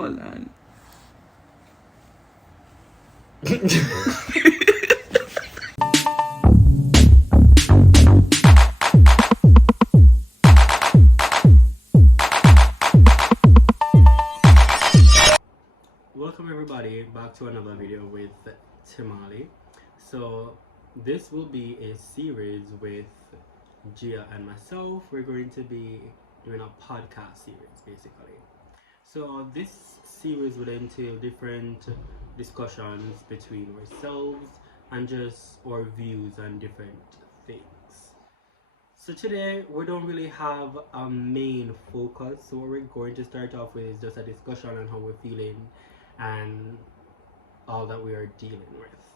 Hold on. Welcome everybody back to another video with Timali. So this will be a series with Gia and myself. We're going to be doing a podcast series basically. So this series would entail different discussions between ourselves and just our views on different things. So today we don't really have a main focus. So what we're going to start off with is just a discussion on how we're feeling and all that we are dealing with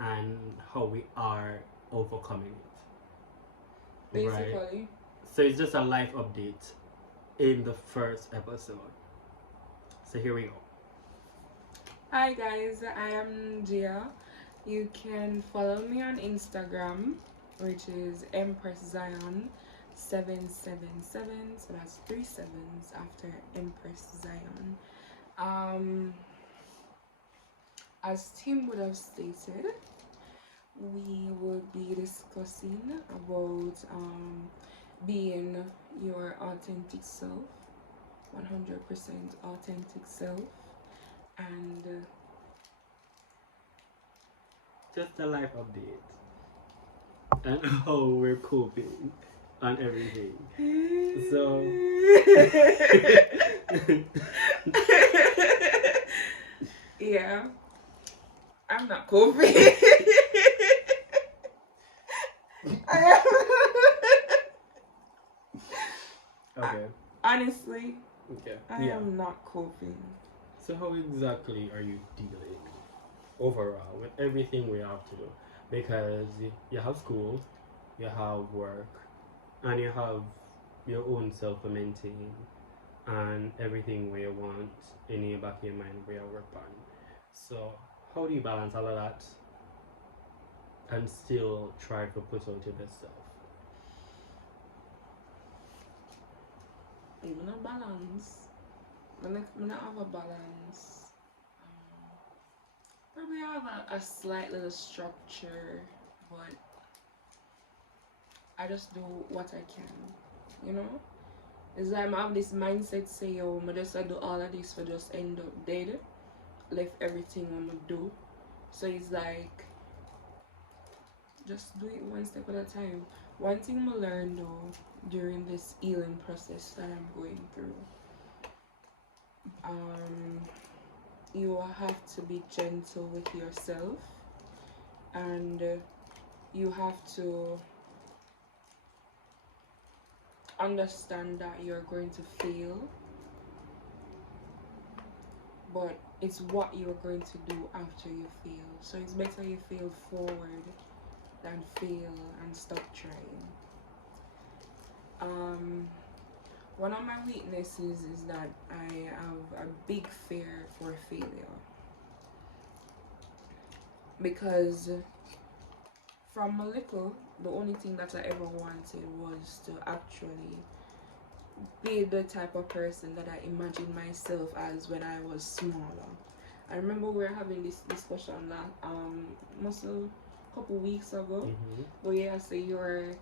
and how we are overcoming it. Basically. Right? So it's just a life update in the first episode. So here we go. Hi guys, I am Gia. You can follow me on Instagram, which is Empress Zion 777. So that's 3 sevens after Empress Zion. As Tim would have stated, we will be discussing about being your authentic self, 100% authentic self, and just a life update and how we're coping on everything. So yeah, I'm not coping. Okay. Honestly, Okay. I am not coping. So how exactly are you dealing overall with everything we have to do? Because you have school, you have work, and you have your own self to maintain, and everything where you want in your back of your mind where you work on. So how do you balance all of that and still try to put out your best self? Even a balance. I not have a balance. Probably have a slight little structure, but I just do what I can, you know? It's like I have this mindset say, yo, I just do all of this for just end up dead. Left everything I'm gonna do. So it's like, just do it one step at a time. One thing I learned though during this healing process that I'm going through, you have to be gentle with yourself, and you have to understand that you're going to fail, but it's what you're going to do after you fail. So it's better you fail forward than fail and stop trying. One of my weaknesses is that I have a big fear for failure, because from a little, the only thing that I ever wanted was to actually be the type of person that I imagined myself as when I was smaller. I remember we were having this discussion that must a couple weeks ago, where you say you're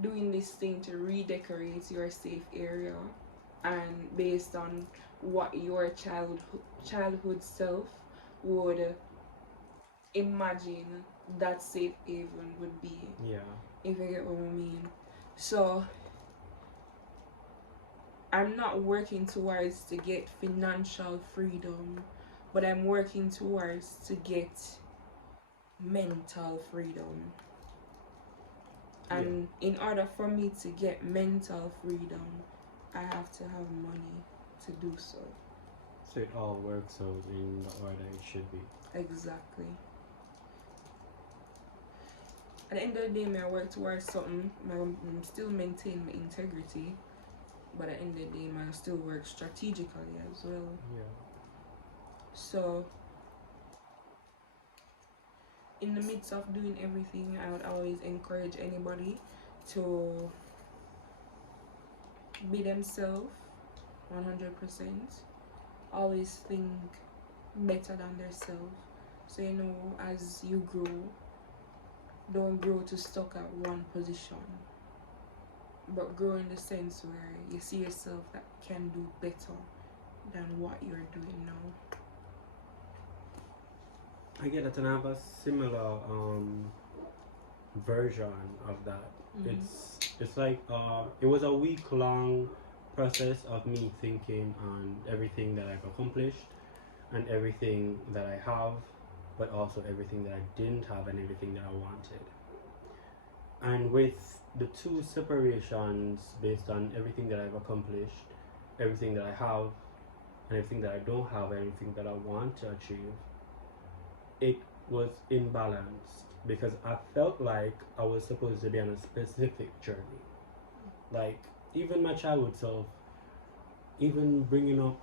doing this thing to redecorate your safe area, and based on what your childhood self would imagine that safe haven would be. Yeah. If you get what I mean. So I'm not working towards to get financial freedom, but I'm working towards to get mental freedom. And in order for me to get mental freedom, I have to have money to do so. So it all works out in the order it should be. Exactly. At the end of the day, I work towards something. I still maintain my integrity, but at the end of the day, I still work strategically as well. Yeah. So, in the midst of doing everything, I would always encourage anybody to be themselves 100%, always think better than themselves. So you know, as you grow, don't grow to stuck at one position, but grow in the sense where you see yourself that can do better than what you're doing now. I get that, and I have a similar version of that. It's like it was a week long process of me thinking on everything that I've accomplished and everything that I have, but also everything that I didn't have and everything that I wanted. And with the two separations based on everything that I've accomplished, everything that I have, and everything that I don't have, everything that I want to achieve, it was imbalanced because I felt like I was supposed to be on a specific journey. Like, even my childhood self, even bringing up,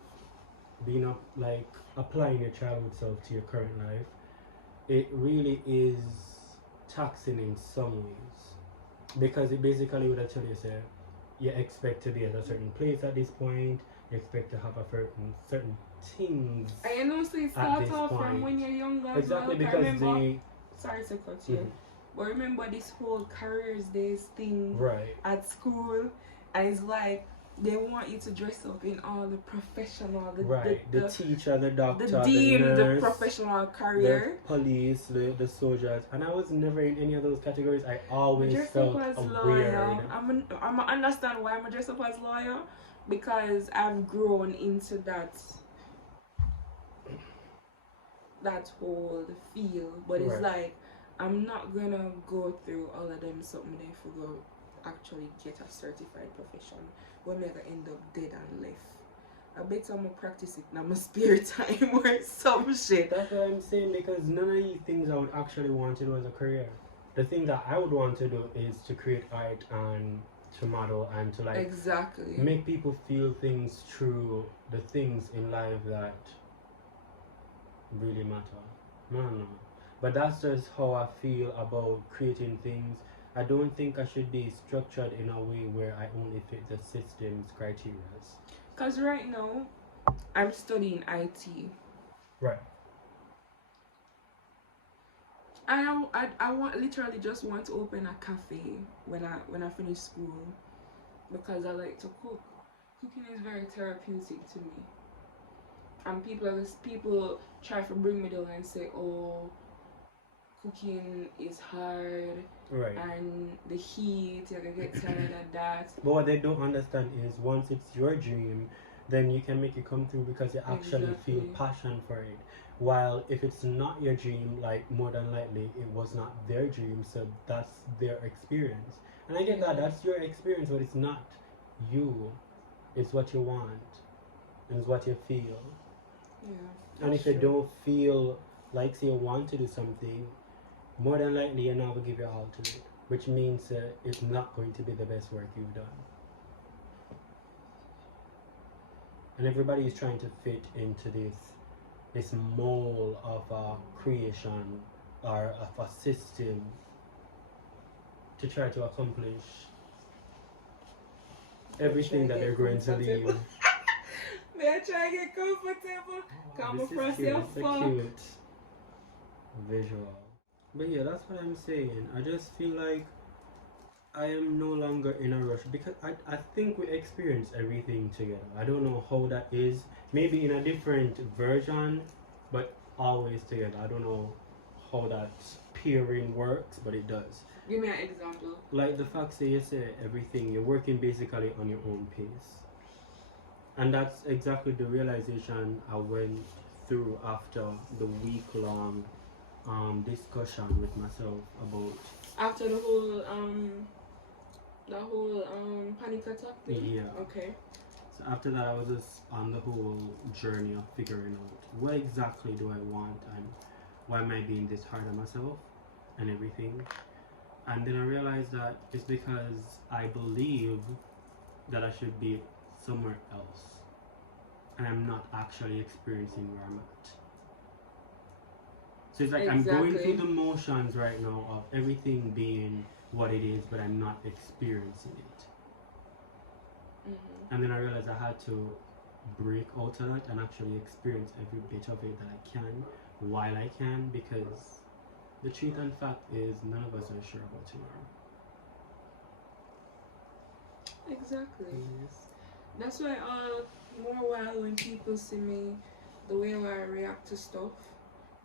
being up, like applying your childhood self to your current life, it really is taxing in some ways. Because it basically would actually say, you expect to be at a certain place at this point, you expect to have a certain things. I know, so it starts off from when you're younger. Exactly, well. because remember, sorry to cut you, but remember this whole careers days thing at school, and it's like they want you to dress up in all the professional, the teacher, the doctor, the dean, the nurse, the professional career, the police, the soldiers, and I was never in any of those categories. I always felt weird. I'm understand why I'm dressed up as lawyer, because I've grown into that whole feel, but it's like I'm not gonna go through all of them something there for go actually get a certified profession when I end up dead and left. I bet I'm gonna practice it in my spare time or some shit. That's what I'm saying, because none of these things I would actually want to do as a career. The thing that I would want to do is to create art and to model and to like make people feel things through the things in life that really matter. No. But that's just how I feel about creating things. I don't think I should be structured in a way where I only fit the system's criteria. Because right now, I'm studying IT. Right. I want literally just want to open a cafe when I finish school, because I like to cook. Cooking is very therapeutic to me. And people try to bring me down and say, oh, cooking is hard, and the heat, you're gonna get tired of that. But what they don't understand is once it's your dream, then you can make it come through because you actually feel passion for it. While if it's not your dream, like more than likely it was not their dream, so that's their experience. And I get that, that's your experience, but it's not you. It's what you want, and it's what you feel. Yeah. And if you don't feel like say you want to do something, more than likely you're not going to give your all to it, which means it's not going to be the best work you've done. And everybody is trying to fit into this mold of a creation or of a system to try to accomplish everything that they're going to leave. They're trying to get comfortable. Come across your fuck. Cute visual. But yeah, that's what I'm saying. I just feel like I am no longer in a rush because I think we experience everything together. I don't know how that is. Maybe in a different version, but always together. I don't know how that pairing works, but it does. Give me an example. Like the fact that you say everything, you're working basically on your own pace. And that's exactly the realization I went through after the week-long discussion with myself about. After the whole panic attack thing? Yeah. Okay. So after that, I was just on the whole journey of figuring out what exactly do I want and why am I being this hard on myself and everything. And then I realized that it's because I believe that I should be somewhere else, and I'm not actually experiencing where I'm at. So it's like I'm going through the motions right now of everything being what it is, but I'm not experiencing it. And then I realized I had to break out of that and actually experience every bit of it that I can while I can, because the truth and fact is none of us are sure about tomorrow. Exactly. Yes. That's why more while when people see me, the way I react to stuff,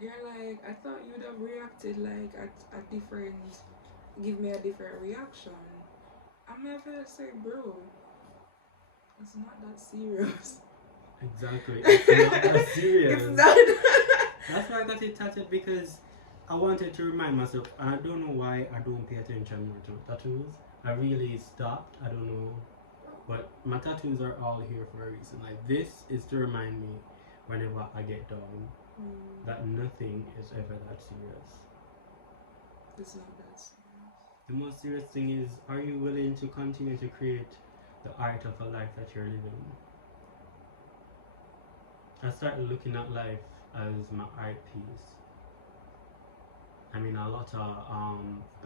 they're like, I thought you'd have reacted like at different, give me a different reaction. I'm never say, bro, it's not that serious. Exactly. It's not that serious. It's not. That's why I got it tattooed, because I wanted to remind myself. I don't know why I don't pay attention more to tattoos. I really stopped. I don't know. But my tattoos are all here for a reason. Like, this is to remind me whenever I get down that nothing is ever that serious. It's not that serious. The most serious thing is, are you willing to continue to create the art of a life that you're living? I started looking at life as my art piece. I mean, a lot of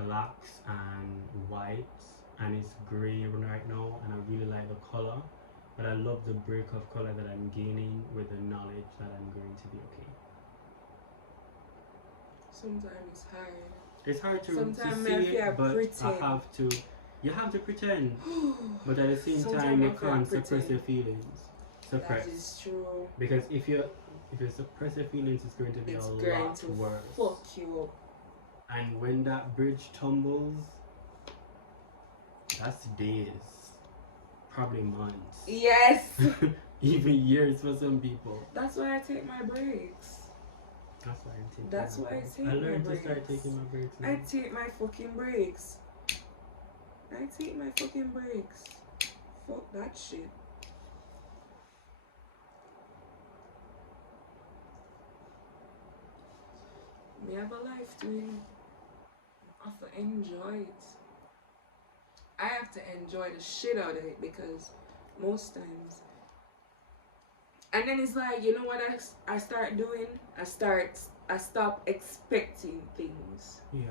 blacks and whites, and it's grey right now, and I really like the color, but I love the break of color that I'm gaining with the knowledge that I'm going to be okay. Sometimes it's hard. It's hard to Sometimes see it, but pretend. you have to pretend, but at the same Sometimes time you I feel can't suppress pretend. your feelings. Suppress. That is true. Because if you suppress your feelings, it's going to be It's a going lot to worse. fuck you up. And when that bridge tumbles, that's days, probably months, Yes. even years for some people. That's why I take my breaks. That's why I take. That's why I take my I learned to breaks. start taking my breaks now. I take my fucking breaks. I take my fucking breaks. Fuck that shit. We have a life to have to enjoy it. I have to enjoy the shit out of it, because most times, and then it's like, you know what I start doing? I stop expecting things. Yeah.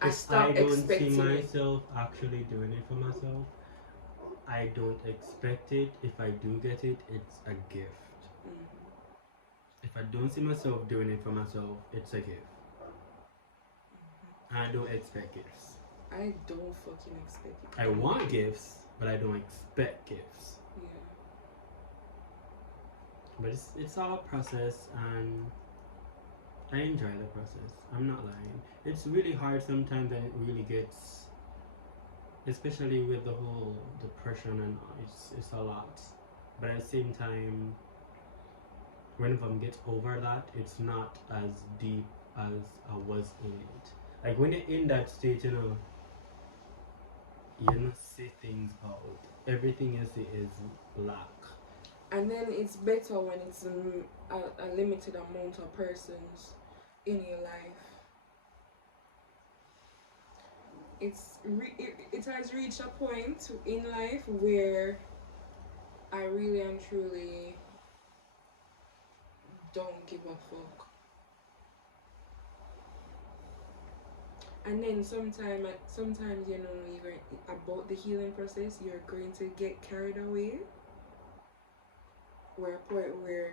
I stop I don't expecting see it. myself actually doing it for myself. I don't expect it. If I do get it, it's a gift. If I don't see myself doing it for myself, it's a gift. I don't expect gifts. I don't fucking expect it. I want gifts, but I don't expect gifts. Yeah. But it's all a process, and I enjoy the process. I'm not lying. It's really hard sometimes, and it really gets, especially with the whole depression, and it's a lot. But at the same time, whenever I get over that, it's not as deep as I was in it. Like, when you're in that state, you not see things out. Everything you see is black. And then it's better when it's a limited amount of persons in your life. It has reached a point in life where I really and truly don't give a fuck. And then sometimes you're about the healing process, you're going to get carried away. Where a point where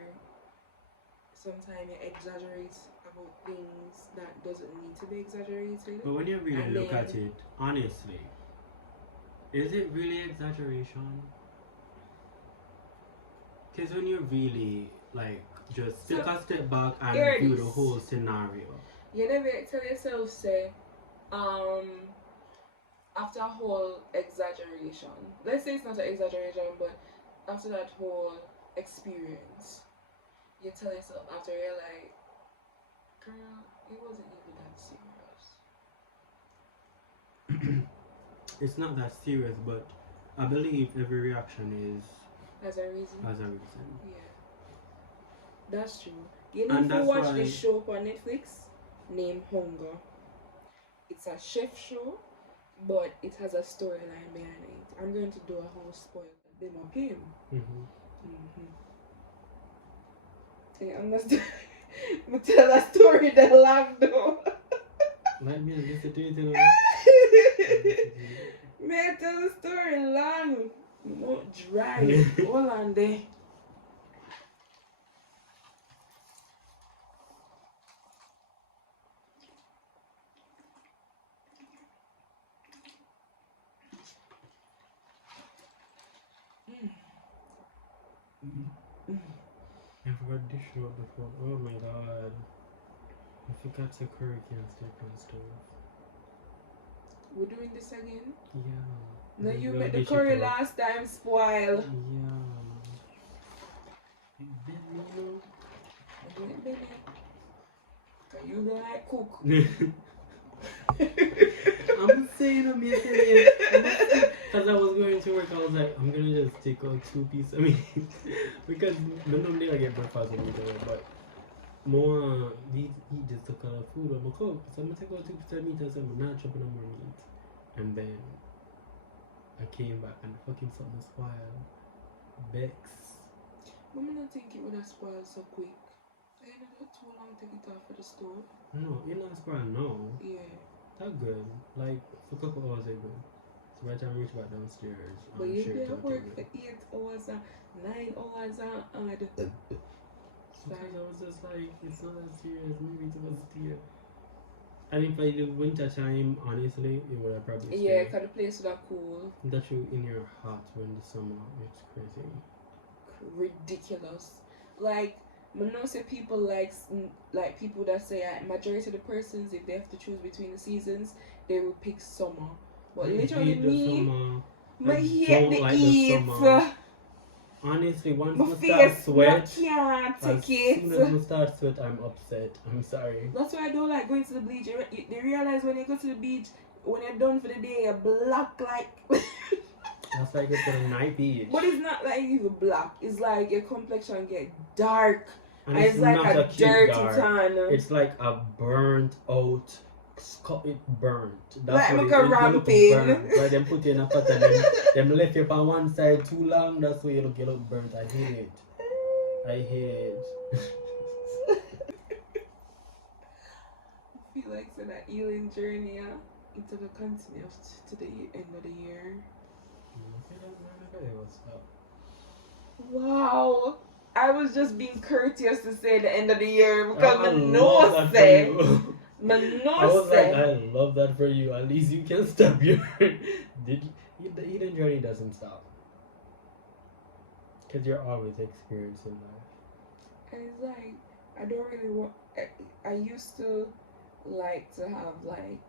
sometimes you exaggerate about things that doesn't need to be exaggerated. But when you really And look then- at it, honestly, is it really exaggeration? Because when you really, like, just take a step back and here it view the is. whole scenario. You never tell yourself, say, after a whole exaggeration, let's say it's not an exaggeration, but after that whole experience, you tell yourself after, you're like, girl, it wasn't even that serious. It's not that serious, but I believe every reaction is As a reason. Yeah. That's true. You And need to that's watch why- this show on Netflix named Hunger. It's a chef show, but it has a storyline behind it. I'm going to do a whole spoil. Them up him. Okay, I'm not. I'm gonna tell that story that long though. Let me listen to it. May I tell the story long? Not dry. Hold on there. I forgot dish out before. Oh my god. I forgot the curry can stick on stove. We're doing this again? Yeah. No, you We'll made the dish it curry out. last time spoil. Yeah. Benino. Can you go like cook? I'm saying I'm yesterday. Because I was going to work, I was like, I'm gonna just take out 2 pieces of meat. Because normally I get breakfast when we go, but more eat just took out of food on my cook. So I'm gonna take out 2 pieces of meat and say I'm not chopping no more meat. And then I came back and fucking something spoiled. Bex. But I don't think it would have spoiled so quick. I ended up too long to get off of the stove. No, it not spoiled no. Yeah. That good. Like for a couple hours it good. So by the time I reach back downstairs, But I'm you sure be it's at all work good. for 8 hours and 9 hours and Because I was just like, it's not that serious, maybe it was dear. And if I live winter time, honestly, it would have probably stayed. yeah, because the place would have cool. That you in your heart when the summer, it's crazy. Ridiculous. Like, I know say people like people that say majority of the persons, if they have to choose between the seasons, they will pick summer. But I literally hate the me, summer. I hate don't the like heat. the summer. Honestly, once My I start face, sweat, I can't as take soon it. as I start sweat, I'm upset. I'm sorry. That's why I don't like going to the beach. They realize when you go to the beach, when you're done for the day, you're black like. That's why I go to the night beach. But it's not like even black. It's like your complexion get dark. And it's like not a cute dirty dark. tan. It's like a burnt out. It burnt. Like what a ramping. Like them put you in a pot and them left you on one side too long. That's why you look burnt. I hate it. I hate it. I feel like it's a healing journey into the continue to the end of the year. Wow. I was just being courteous to say the end of the year because I no say. I was like, I love that for you. At least you can stop your. The hidden journey doesn't stop. Because you're always experiencing life. And it's like, I don't really want. I used to like to have like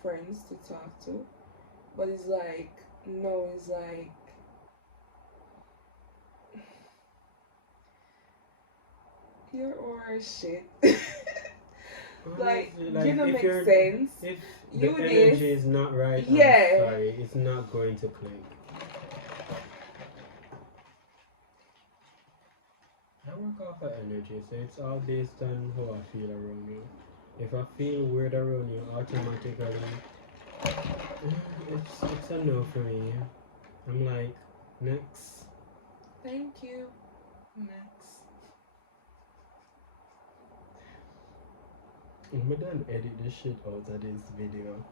friends to talk to, but it's like, no, it's like. You're or shit. Like, you don't make sense. If you the energy is not right, yeah. I'm sorry, it's not going to click. I work off of energy, so it's all based on how I feel around you. If I feel weird around you, automatically, it's a no for me. I'm like, next. Thank you. Next. I'm gonna edit this shit out of this video.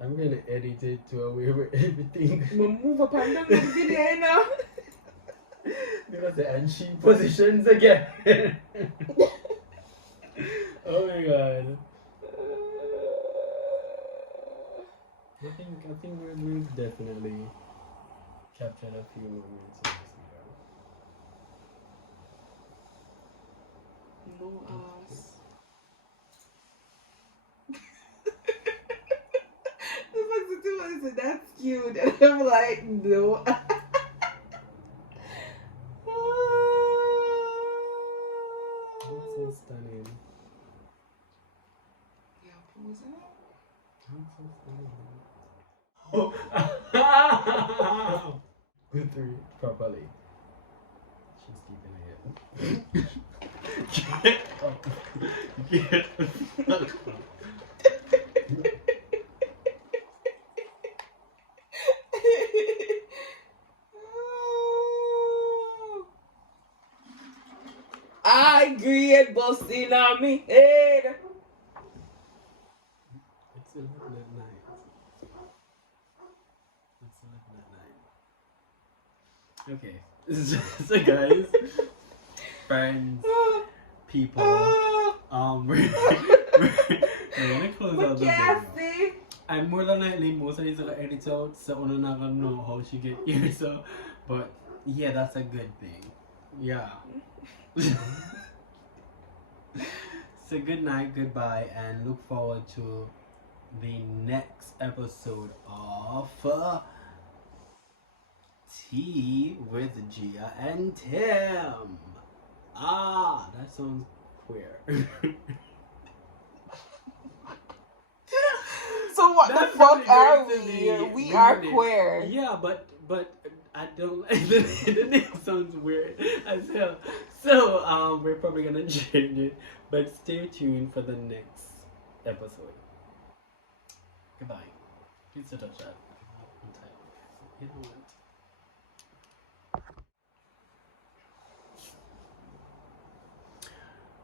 I'm gonna edit it to a way where everything. Move up and down the video, you know. Because and she positions again. Oh my god. I think we've definitely captured a few moments in this video. No ass. The fact that that's cute, and I'm like, no. That's so stunning. Yeah, pose it. That's so stunning. Good three, properly. She's keeping it. Get up. Get up. I agree, busting on me head. It's 11 at night. It's 11 at night. Okay. So guys, friends, people, we're gonna close out the video. And more than likely, most of these are gonna edit out, so I'm not gonna know how she get here. So, but yeah, that's a good thing. Yeah. So good night, goodbye, and look forward to the next episode of Tea with Gia and Tim. Ah, that sounds queer. So what That's the fuck really are weird to we? me. We are Really. queer. Yeah, but I don't like the name sounds weird as hell. So we're probably gonna change it. But stay tuned for the next episode. Goodbye. Please don't touch that. You know what?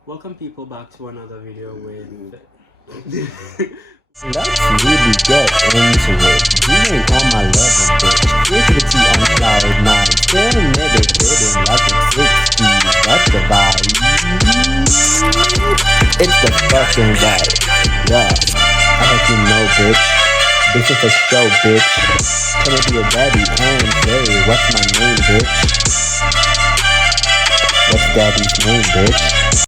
Welcome people back to another video with Let's really get into it. You ain't on my level, bitch. Creativity on cloud 9. Still meditating like it's 60s. That's the vibe. It's the fucking vibe. Yeah. I hope you know, bitch. This is a show, bitch. Can I be a daddy and say, what's my name, bitch? What's daddy's name, bitch?